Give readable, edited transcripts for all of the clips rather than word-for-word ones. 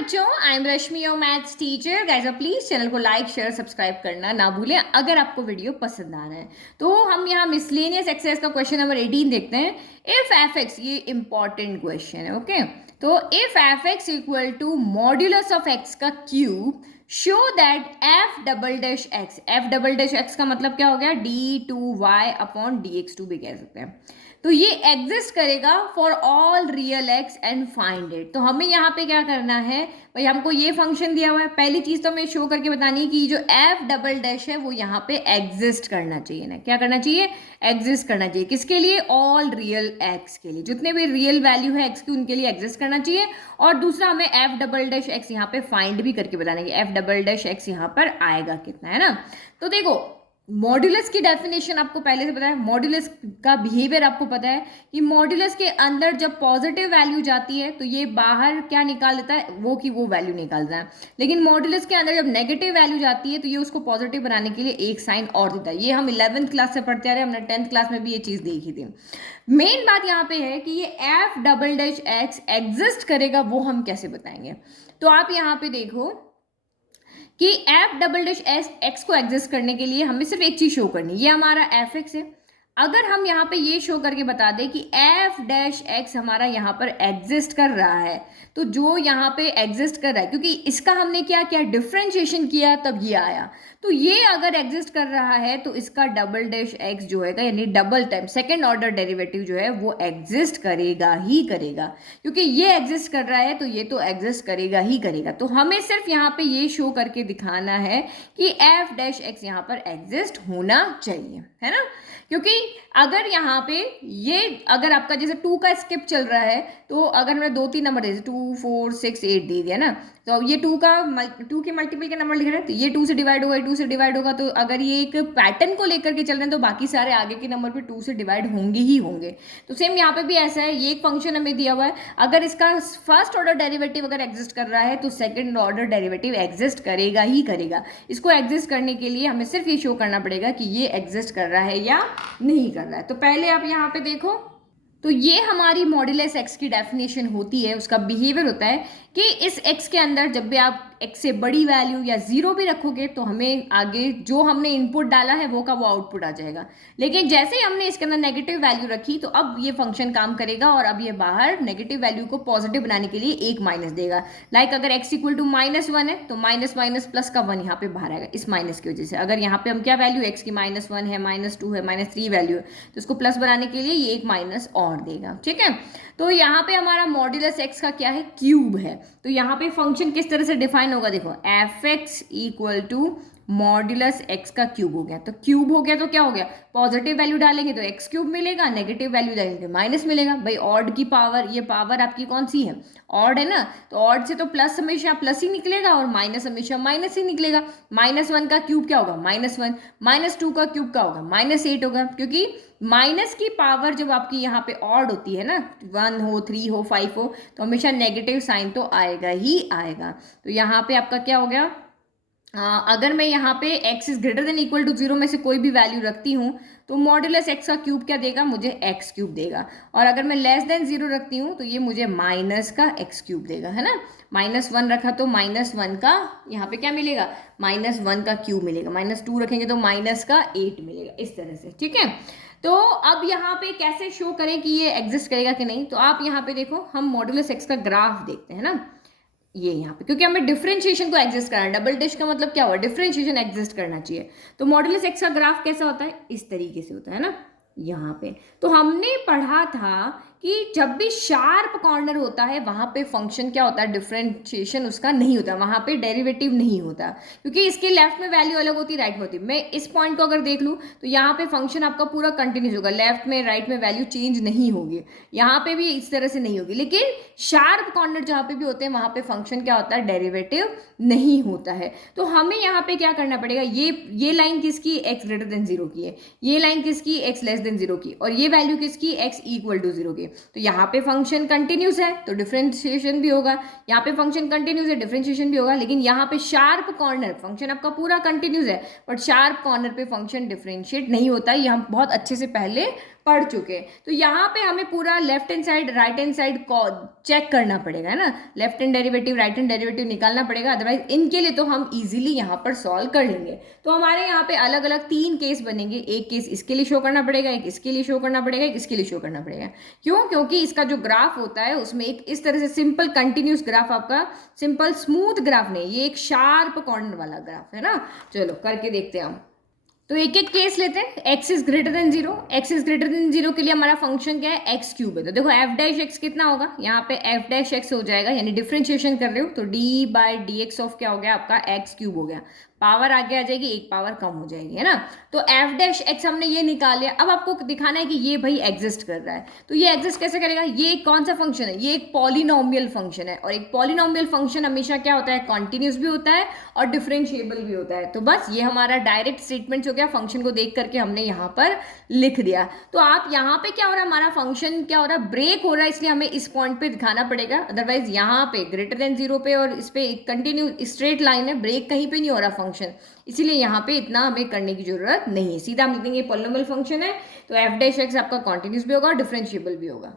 बच्चों, I am Rashmi your maths teacher. Guys please channel को like share subscribe करना ना भूलें अगर आपको वीडियो पसंद आ रहा है। तो हम यहाँ मिसलेनियस एक्सरसाइज का क्वेश्चन नंबर 18 देखते हैं। इफ एफ एक्स, ये इंपॉर्टेंट क्वेश्चन है। ओके, तो if f x equal to modulus of x का cube, show that f double dash x, f double dash x का मतलब क्या हो गया, d two y upon d x two भी कह सकते हैं। तो ये एग्जिस्ट करेगा for all real x and find it. तो हमें यहाँ पे क्या करना है भाई, हमको ये फंक्शन दिया हुआ है। पहली चीज तो हमें शो करके बतानी है कि जो एफ डबल डैश है वो यहाँ पे एग्जिस्ट करना चाहिए ना, क्या करना चाहिए, एग्जिस्ट करना चाहिए। किसके लिए, ऑल रियल एक्स के लिए, जितने भी रियल वैल्यू है एक्स की उनके लिए एग्जिस्ट करना चाहिए। और दूसरा हमें एफ डबल डैश एक्स यहाँ पे फाइंड भी करके बताना है कि एफ डबल डैश एक्स यहाँ पर आएगा कितना, है ना। तो देखो, मॉड्यूलस की डेफिनेशन आपको पहले से पता है, मॉड्यूलस का बिहेवियर आपको पता है कि मॉड्यूलस के अंदर जब पॉजिटिव वैल्यू जाती है तो ये बाहर क्या निकाल देता है, वो की वो वैल्यू निकालता है। लेकिन मॉड्यूलस के अंदर जब नेगेटिव वैल्यू जाती है तो ये उसको पॉजिटिव बनाने के लिए एक साइन और देता है। ये हम 11th क्लास से पढ़ते आ रहे हैं, हमने 10th क्लास में भी ये चीज़ देखी थी। मेन बात यहाँ पे है कि ये F double dash x exist करेगा, वो हम कैसे बताएंगे। तो आप यहाँ पे देखो कि एफ डबल डैश एक्स को एग्जिस्ट करने के लिए हमें सिर्फ एक चीज शो करनी है, ये हमारा एफ एक्स है। अगर हम यहाँ पे ये शो करके बता दें कि एफ डैश एक्स हमारा यहाँ पर एग्जिस्ट कर रहा है, तो जो यहाँ पे एग्जिस्ट कर रहा है, क्योंकि इसका हमने क्या किया, डिफ्रेंशिएशन किया तब ये आया, तो ये अगर एग्जिस्ट कर रहा है तो इसका डबल डैश एक्स जो है यानी double time second order derivative जो है वो एग्जिस्ट करेगा ही करेगा। क्योंकि ये एग्जिस्ट कर रहा है तो ये तो एग्जिस्ट करेगा ही करेगा। तो हमें सिर्फ यहाँ पे ये शो करके दिखाना है कि एफ डैश एक्स यहाँ पर एग्जिस्ट होना चाहिए, है ना। क्योंकि अगर यहाँ पे ये, अगर आपका जैसे 2 का स्किप चल रहा है, तो अगर हमने 2-3 नंबर दे 2 4 6 8 दे दिया ना, तो ये 2 के मल्टीपल के नंबर लिख रहे हैं, तो ये 2 से डिवाइड होगा, 2 से डिवाइड होगा। तो अगर ये एक पैटर्न को लेकर के चल रहे हैं तो बाकी सारे आगे के नंबर पे 2 से डिवाइड होंगे ही होंगे। तो सेम यहाँ पे भी ऐसा है, ये एक फंक्शन हमें दिया हुआ है, अगर इसका फर्स्ट ऑर्डर डेरिवेटिव अगर एग्जिस्ट कर रहा है तो सेकेंड ऑर्डर डेरिवेटिव एग्जिस्ट करेगा ही करेगा। इसको एग्जिस्ट करने के लिए हमें सिर्फ ये शो करना पड़ेगा कि ये एग्जिस्ट कर रहा है या नहीं कर रहा है। तो पहले आप यहाँ पे देखो, तो ये हमारी मॉड्यूलस एक्स की डेफिनेशन होती है, उसका बिहेवियर होता है कि इस एक्स के अंदर जब भी आप एक्स से बड़ी वैल्यू या जीरो भी रखोगे तो हमें आगे जो हमने इनपुट डाला है वो का वो आउटपुट आ जाएगा। लेकिन जैसे ही हमने इसके अंदर नेगेटिव वैल्यू रखी तो अब ये फंक्शन काम करेगा और अब ये बाहर नेगेटिव वैल्यू को पॉजिटिव बनाने के लिए एक माइनस देगा। लाइक अगर एक्स इक्वल टू -1 है तो माइनस माइनस प्लस का 1 यहाँ पे बाहर आएगा इस माइनस की वजह से। अगर यहाँ पे हम क्या वैल्यू एक्स की -1 है, -2 है, -3 वैल्यू है, तो इसको प्लस बनाने के लिए ये एक माइनस और देगा, ठीक है। तो यहाँ पे हमारा मॉड्यूलस एक्स का क्या है, क्यूब है। तो यहाँ पे फंक्शन किस तरह से डिफाइन होगा, देखो f x equal to modulus x का क्यूब हो गया। तो क्यूब हो गया तो क्या हो गया, पॉजिटिव वैल्यू डालेंगे तो एक्स क्यूब मिलेगा, नेगेटिव वैल्यू डालेंगे माइनस मिलेगा। भाई ऑड की पावर, ये पावर आपकी कौन सी है, ऑड है ना, तो ऑड से तो प्लस हमेशा प्लस ही निकलेगा और माइनस हमेशा माइनस ही निकलेगा। -1 का क्यूब क्या होगा, -1, -2 का क्यूब क्या होगा, -8 होगा। क्योंकि माइनस की पावर जब आपकी यहाँ पे ऑड होती है ना, 1 हो, 3 हो, 5 हो, तो हमेशा नेगेटिव साइन तो आएगा ही आएगा। तो यहाँ पे आपका क्या हो गया, अगर मैं यहाँ पे x is greater than equal to 0 में से कोई भी वैल्यू रखती हूँ तो मॉड्यूलस x का क्यूब क्या देगा, मुझे x क्यूब देगा। और अगर मैं लेस देन 0 रखती हूँ तो ये मुझे माइनस का x क्यूब देगा, है ना। -1 रखा तो -1 का यहाँ पे क्या मिलेगा, -1 का क्यूब मिलेगा। -2 रखेंगे तो माइनस का 8 मिलेगा, इस तरह से, ठीक है। तो अब यहाँ पे कैसे शो करें कि ये एग्जिस्ट करेगा कि नहीं, तो आप यहाँ पे देखो, हम मॉड्यूलस एक्स का ग्राफ देखते हैं ना, ये यहाँ पे, क्योंकि हमें डिफरेंशिएशन को एग्जिस्ट करना है। डबल डैश का मतलब क्या हुआ, डिफरेंशिएशन एग्जिस्ट करना चाहिए। तो मॉड्यूलस एक्स का ग्राफ कैसा होता है, इस तरीके से होता है ना, यहाँ पे। तो हमने पढ़ा था कि जब भी शार्प कॉर्नर होता है वहां पे फंक्शन क्या होता है, डिफरेंशिएशन उसका नहीं होता, वहां पे डेरिवेटिव नहीं होता, क्योंकि इसके लेफ्ट में वैल्यू अलग होती है, राइट में होती है। मैं इस पॉइंट को अगर देख लूँ तो यहाँ पे फंक्शन आपका पूरा कंटिन्यूस होगा, लेफ्ट में राइट में वैल्यू चेंज नहीं होगी, यहाँ पे भी इस तरह से नहीं होगी। लेकिन शार्प कॉर्नर जहाँ पे भी होते हैं वहां पे फंक्शन क्या होता है, डेरिवेटिव नहीं होता है। तो हमें यहाँ पे क्या करना पड़ेगा, ये लाइन किसकी, x ग्रेटर देन 0 की है, ये लाइन किसकी, x लेस देन 0 की, और ये वैल्यू किसकी, x इक्वल टू 0 की। तो यहाँ पे फंक्शन कंटिन्यूस है तो डिफरेंशिएशन भी होगा, यहाँ पे फंक्शन कंटिन्यूस है डिफरेंशिएशन भी होगा। लेकिन यहाँ पे शार्प कॉर्नर, फंक्शन आपका पूरा कंटिन्यूस है बट शार्प कॉर्नर पे फंक्शन डिफरेंशिएट नहीं होता है, ये हम बहुत अच्छे से पहले पढ़ चुके हैं। तो यहाँ पे हमें पूरा left hand side right hand side check करना पड़ेगा, है ना, left hand derivative right hand derivative निकालना पड़ेगा, अदरवाइज इनके लिए तो हम इजीली यहाँ पर सॉल्व कर लेंगे। तो हमारे यहाँ पे अलग अलग 3 केस बनेंगे, एक केस इसके लिए शो करना पड़ेगा, एक इसके लिए शो करना पड़ेगा, एक इसके लिए शो करना पड़ेगा। क्यों? क्योंकि इसका जो ग्राफ होता है उसमें एक इस तरह से सिंपल कंटिन्यूस ग्राफ, आपका सिंपल स्मूथ ग्राफ नहीं, ये एक शार्प कॉर्नर वाला ग्राफ है ना। चलो करके देखते हैं हम। तो एक एक केस लेते हैं। x is greater then 0, x is greater then 0 के लिए हमारा फंक्शन क्या है, x क्यूब है। तो देखो f डैश x कितना होगा, यहाँ पे f डैश x हो जाएगा, यानी डिफ्रेंशिएशन कर रहे हो तो d by D x of क्या हो गया आपका x क्यूब हो गया, पावर आगे आ जाएगी, एक पावर कम हो जाएगी, है ना। तो f डैश x हमने ये निकाल लिया। अब आपको दिखाना है कि ये भाई एग्जिस्ट कर रहा है। तो ये एग्जिस्ट कैसे करेगा, ये कौन सा फंक्शन है, ये एक पॉलिनोमियल फंक्शन है, और एक पॉलिनोमियल फंक्शन हमेशा क्या होता है, कॉन्टिन्यूस भी होता है और डिफरेंशिएबल भी होता है। तो बस ये हमारा डायरेक्ट स्टेटमेंट हो गया, फंक्शन को देख करके हमने यहाँ पर लिख दिया। तो आप यहाँ पे क्या हो रहा है, हमारा फंक्शन क्या हो रहा है, ब्रेक हो रहा है, इसलिए हमें इस पॉइंट पे दिखाना पड़ेगा, अदरवाइज यहाँ पे ग्रेटर देन 0 पे और इस पे कंटिन्यू स्ट्रेट लाइन है, ब्रेक कहीं पे नहीं हो रहा फंक्शन, इसीलिए यहाँ पे इतना हमें करने की जरूरत नहीं है। सीधा हम लिख देंगे पॉलिनोमियल फंक्शन है, तो f डैश x आपका कॉन्टिन्यूस भी होगा और डिफरेंशिएबल भी होगा।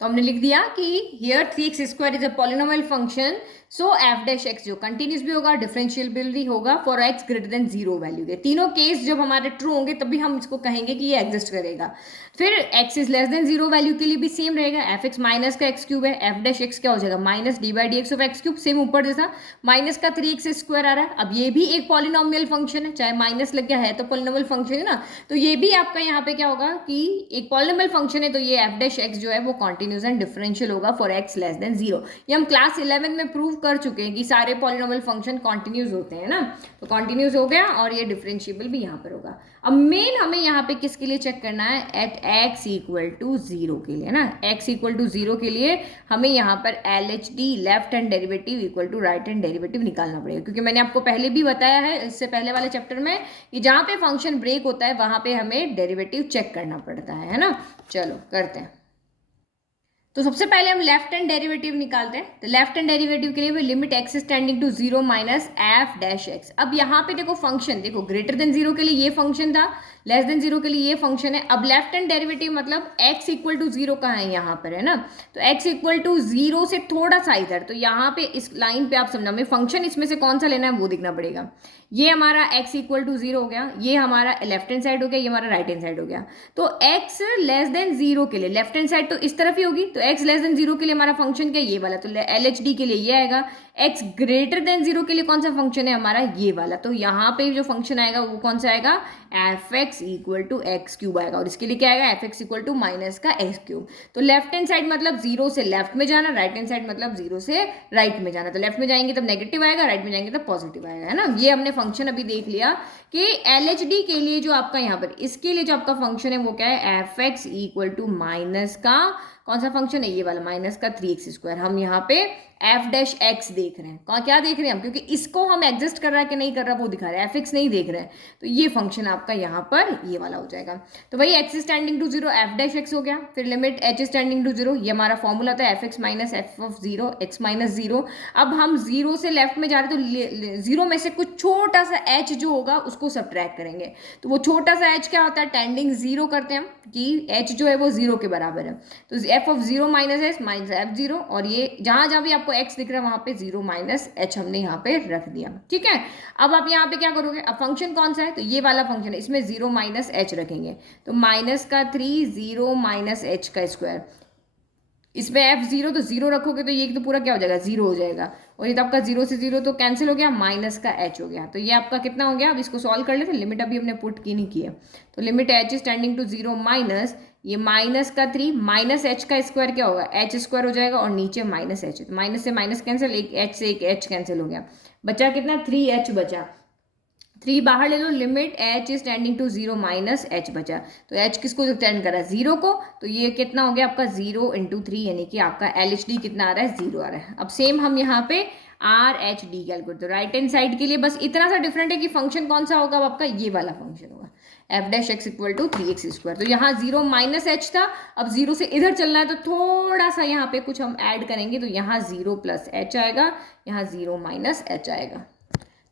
तो हमने लिख दिया कि here 3x² is a polynomial function, so f dash x जो कंटिन्यूस भी होगा डिफरेंशिएबल भी होगा for x greater than 0 value के। तीनों केस जब हमारे ट्रू होंगे तभी हम इसको कहेंगे कि ये एग्जिस्ट करेगा। फिर x is less than 0 value के लिए भी सेम रहेगा, f(x) माइनस का x क्यूब है, f डैश x क्या हो जाएगा, minus d by D x of x cube, same ऊपर जैसा, माइनस का 3x² आ रहा है। अब ये भी एक पॉलिनोमियल फंक्शन है, चाहे माइनस लग गया है तो पॉलिनोमियल फंक्शन है ना, तो ये भी आपका यहाँ पे क्या होगा कि एक पॉलिनोमियल फंक्शन है, तो ये f डैश x जो है वो कॉन्टिन्यूस एंड डिफरेंशियल होगा फॉर x लेस देन 0। ये हम क्लास 11 में प्रूव कर चुके हैं कि सारे पॉलिनोमियल फंक्शन कॉन्टिन्यूस होते हैं ना, तो कॉन्टिन्यूस हो गया और ये डिफरेंशिएबल भी यहाँ पर होगा। अब मेन हमें यहाँ पे किसके लिए चेक करना है, एट x इक्वल टू 0 के लिए ना, x इक्वल टू 0 के लिए हमें यहाँ पर LHD left hand derivative equal to right hand derivative निकालना पड़ेगा, क्योंकि मैंने आपको पहले भी बताया है इससे पहले वाले चैप्टर में कि जहाँ पे फंक्शन ब्रेक होता है वहाँ पे हमें डेरिवेटिव चेक करना पड़ता है ना। चलो करते हैं। तो सबसे पहले हम लेफ्ट हैंड डेरिवेटिव निकालते हैं। तो लेफ्ट हैंड डेरिवेटिव के लिए भी limit x tending to 0 minus f dash x। अब यहाँ पे देखो फंक्शन, देखो ग्रेटर देन 0 के लिए ये फंक्शन था, लेस देन 0 के लिए ये फंक्शन है। अब लेफ्ट हैंड डेरिवेटिव मतलब x इक्वल टू 0 कहाँ है, यहाँ पर है ना, तो x इक्वल टू 0 से थोड़ा सा इधर, तो यहाँ पे इस लाइन पे आप समझना, हमें फंक्शन इसमें से कौन सा लेना है वो देखना पड़ेगा। ये हमारा x इक्वल टू 0 हो गया, ये हमारा लेफ्ट हैंड साइड हो गया, ये हमारा राइट हैंड साइड हो गया। तो x लेस देन 0 के लिए लेफ्ट हैंड साइड तो इस तरफ ही होगी, तो x लेस देन 0 के लिए हमारा फंक्शन क्या, ये वाला, तो LHD के लिए ये आएगा। x ग्रेटर देन 0 के लिए कौन सा फंक्शन है हमारा, ये वाला, तो यहाँ पे जो फंक्शन आएगा वो कौन सा आएगा, f(x) equal to x cube आएगा, और इसके लिए क्या आएगा, f(x) इक्वल टू माइनस का x क्यूब। तो लेफ्ट हैंड साइड मतलब 0 से लेफ्ट में जाना, राइट हैंड साइड मतलब 0 से राइट में जाना। तो लेफ्ट में जाएंगे तब नेगेटिव आएगा, राइट में जाएंगे तब पॉजिटिव आएगा, है ना। ये हमने फंक्शन अभी देख लिया कि LHD के लिए जो आपका यहाँ पर इसके लिए जो आपका फंक्शन है वो क्या है, f(x) इक्वल टू माइनस का कौन सा फंक्शन है, ये वाला, माइनस का 3x²। हम यहाँ पे f डैश x देख रहे हैं, क्या देख रहे हैं हम, क्योंकि इसको हम एग्जिस्ट कर रहा है कि नहीं कर रहा वो दिखा रहे हैं, f(x) नहीं देख रहे हैं, तो ये फंक्शन आपका यहाँ पर ये वाला हो जाएगा। तो भाई x standing to 0 f dash x हो गया, फिर लिमिट h स्टैंडिंग टू 0, ये हमारा फॉर्मूला था f(x) minus f of 0 x minus 0। अब हम 0 से लेफ्ट में जा रहे तो 0 में से कुछ छोटा सा h जो होगा उसको सब्ट्रैक्ट करेंगे, तो वो छोटा सा h क्या होता है, टेंडिंग 0 करते हैं हम कि h जो है वो 0 के बराबर है, तो f of 0 minus h minus f0, और ये जहाँ जहाँ भी आपको x दिख रहा है वहाँ पे 0 माइनस h हमने यहाँ पे रख दिया, ठीक है। अब आप यहाँ पे क्या करोगे, अब फंक्शन कौन सा है, तो ये वाला फंक्शन है, इसमें 0 माइनस h रखेंगे, तो माइनस का 3 0 माइनस h का स्क्वायर, इसमें f0 तो 0 रखोगे तो ये तो पूरा क्या हो जाएगा, 0 हो जाएगा, और ये तो आपका 0 से 0 तो कैंसिल हो गया, माइनस का h हो गया। तो ये आपका कितना हो गया, अब इसको सॉल्व कर लेते हैं, लिमिट अभी हमने पुट की नहीं की है, तो limit h standing to 0 minus ये माइनस का 3 माइनस h का स्क्वायर क्या होगा, h² हो जाएगा, और नीचे माइनस h, तो माइनस से माइनस कैंसिल, एक h से एक h कैंसिल हो गया, बचा कितना 3h बचा, 3 बाहर ले लो, limit h standing to 0 minus h बचा, तो h किसको स्टैंड करा, 0 को, तो ये कितना हो गया आपका 0 इंटू 3, यानी कि आपका LHD कितना आ रहा है, 0 आ रहा है। अब सेम हम यहाँ पे RHD कैलकुलेट, तो राइट हैंड साइड के लिए बस इतना सा डिफरेंट है कि फंक्शन कौन सा होगा, आपका ये वाला फंक्शन होगा f dash x equal to 3x²। तो यहाँ 0 माइनस h था, अब 0 से इधर चलना है तो थोड़ा सा यहाँ पे कुछ हम ऐड करेंगे, तो यहाँ 0 प्लस h आएगा, यहाँ 0 माइनस h आएगा।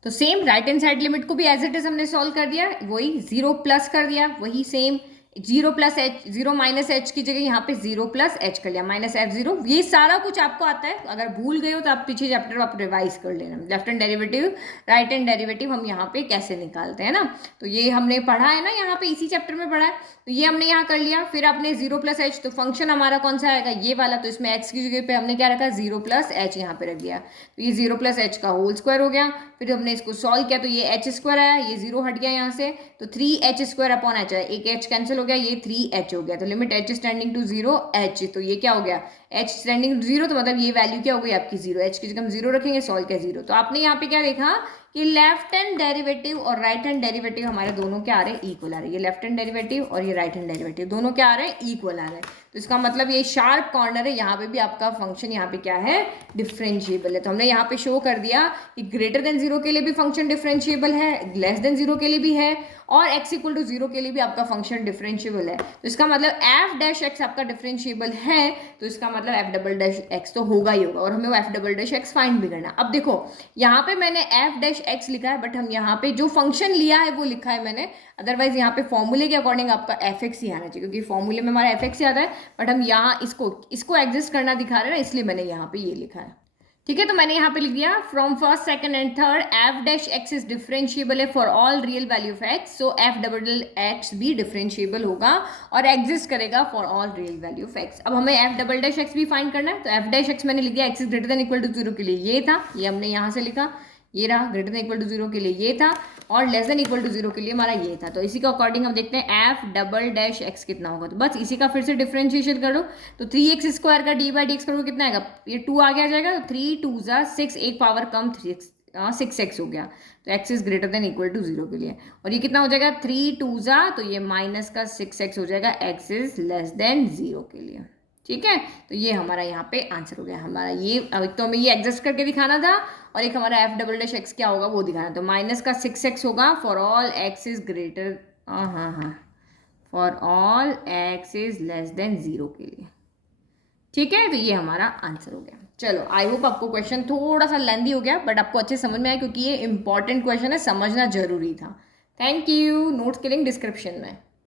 तो same right hand side limit को भी एज इट इज हमने सॉल्व कर दिया, वही 0 प्लस कर दिया, वही same 0 plus H, 0 minus H की जगह यहाँ पे 0 प्लस एच कर लिया, माइनस F0। ये सारा कुछ आपको आता है, अगर भूल गए हो तो आप पीछे चैप्टर आप रिवाइज कर लेना। Left hand derivative, right hand derivative हम यहाँ पे कैसे निकालते हैं ना, तो ये हमने पढ़ा है ना, यहाँ पे इसी चैप्टर में पढ़ा है, तो ये हमने यहाँ कर लिया। फिर आपने 0 प्लस एच, तो फंक्शन हमारा कौन सा आएगा, ये वाला, तो इसमें एक्स की जगह पे हमने क्या रखा, 0 प्लस एच यहाँ पे रख दिया, तो ये 0 प्लस एच का होल स्क्वायर हो गया। फिर हमने इसको सॉल्व किया तो ये एच स्क्वायर आया, ये 0 हट गया यहाँ से, तो 3h स्क्वायर अपॉन एच है, एक एच कैंसिल हो गया, ये 3h हो गया, तो limit h standing to 0 h, तो ये क्या हो गया, h स्टैंडिंग टू 0, तो मतलब ये वैल्यू क्या हो गई आपकी 0, h की जगह हम 0 रखेंगे, सॉल्व किया 0। तो आपने यहाँ पे क्या देखा कि लेफ्ट हैंड डेरिवेटिव और राइट हैंड डेरिवेटिव हमारे दोनों क्या आ रहे हैं, इक्वल आ रहे हैं। ये लेफ्ट हैंड डेरिवेटिव और ये राइट हैंड डेरिवेटिव दोनों क्या आ रहे हैं, इक्वल आ रहे हैं। तो इसका मतलब ये शार्प कॉर्नर है, यहाँ पे भी आपका फंक्शन यहाँ पे क्या है, डिफरेंशिएबल है। तो हमने यहाँ पे शो कर दिया कि ग्रेटर देन 0 के लिए भी फंक्शन डिफरेंशिएबल है, लेस देन 0 के लिए भी है, और x इक्वल टू 0 के लिए भी आपका फंक्शन डिफरेंशिएबल है। तो इसका मतलब f डैश x आपका डिफरेंशिएबल है, तो इसका मतलब f डबल डैश x तो होगा ही होगा, और हमें वो f double dash x find भी करना। अब देखो यहाँ पे मैंने f डैश x लिखा है, बट हम यहाँ पे जो फंक्शन लिया है वो लिखा है मैंने, अदरवाइज यहाँ पे फॉर्मूले के अकॉर्डिंग आपका fx ही आना चाहिए, क्योंकि फॉर्मूले में हमारा fx ही आता है, बट हम यहाँ इसको एग्जिस्ट करना दिखा रहे हैं ना, इसलिए मैंने यहाँ पे ये लिखा है। ठीक है, तो मैंने यहाँ पे लिख दिया from first second and third f dash x is differentiable है for all real value of x, so f double x भी डिफरेंशिएबल होगा और एग्जिस्ट करेगा for all real value of x। अब हमें f डबल डैश x भी find करना है, तो f डैश x मैंने लिख दिया, x is greater than equal to 0 के लिए ये था, ये हमने यहाँ से लिखा, ये रहा, ग्रेटर देन इक्वल टू 0 के लिए ये था, और लेस देन इक्वल टू 0 के लिए हमारा ये था। तो इसी के अकॉर्डिंग हम देखते हैं f डबल डैश x कितना होगा, तो बस इसी का फिर से डिफरेंशिएशन करो, तो 3x स्क्वायर का d बाई डी एक्स करोगे कितना आएगा, ये 2 आ गया जाएगा, तो 3 2 जा 6, एक पावर कम 6x हो गया, तो x is greater than equal to 0 के लिए, और ये कितना हो जाएगा 3 2 जा, तो ये माइनस का 6x हो जाएगा, x इज लेस देन 0 के लिए। ठीक है, तो ये हमारा यहाँ पे आंसर हो गया हमारा। ये अब तो हमें ये एडजस्ट करके दिखाना था, और एक हमारा f डबल डैश x क्या होगा वो दिखाना, तो माइनस का 6x होगा for all x is greater, हाँ for all x is less than 0 के लिए। ठीक है, तो ये हमारा आंसर हो गया। चलो, आई होप आपको क्वेश्चन थोड़ा सा लेंदी हो गया, बट आपको अच्छे समझ में आया, क्योंकि ये इंपॉर्टेंट क्वेश्चन है, समझना जरूरी था। Thank you. नोट्स के लिंक डिस्क्रिप्शन में।